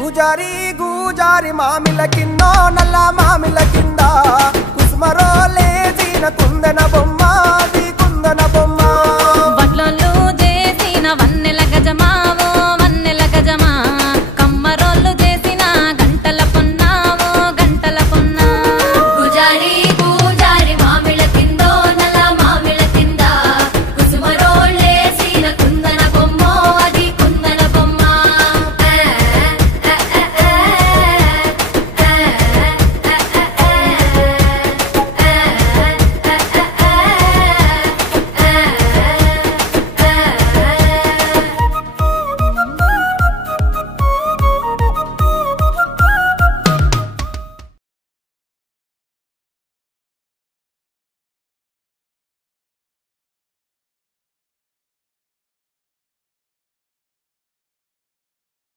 గూజారి గూజారి మామిల కిందో నల్ల మామిల కింద కుసుమరో లేచిన కుందన బొమ్మ